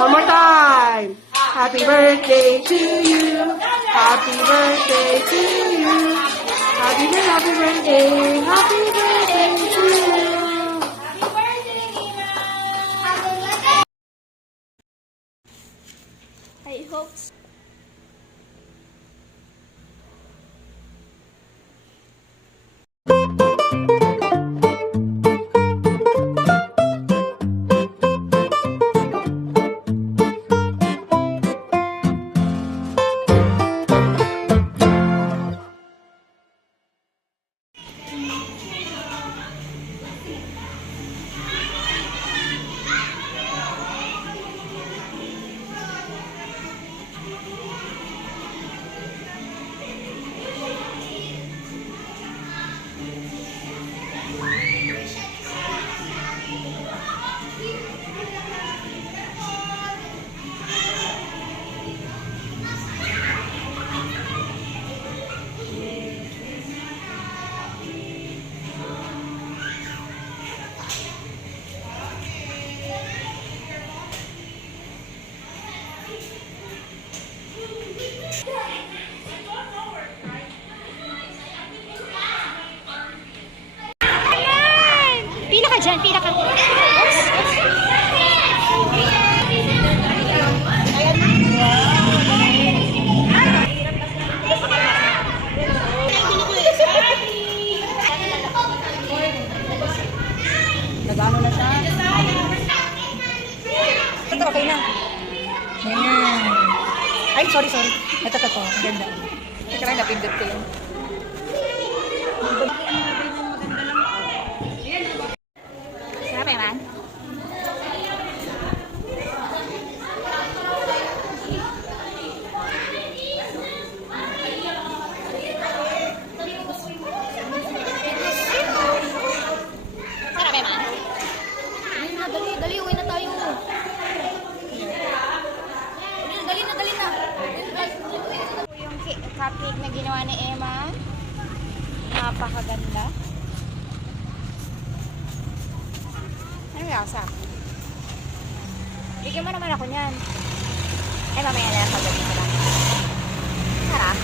One more time. Happy birthday to you. Happy birthday to you. Happy birthday. Happy birthday to you. I hope so. Pila ka dyan, pila ka. Nag-ano na siya? Ito, okay na. Ayan. Ay, sorry. Ito. Ganda. Teka lang, napindot ko yun. Sarap naman. Sarap naman. Dali, uwi na tayo. Dali na. Yung cupcake na ginawa ni Emma. Napakaganda. Ano yung lasa? Bigyan mo naman ako niyan. Ay, mamaya na lang pagdating ko lang. Sarap.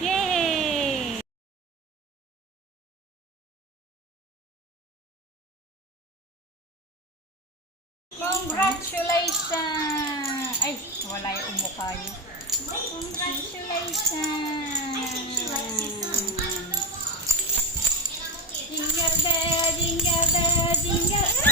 Yay! Congratulations! Ay, wala yung umukha niyo. Congratulations! Jingle bell, jingle bell, jingle.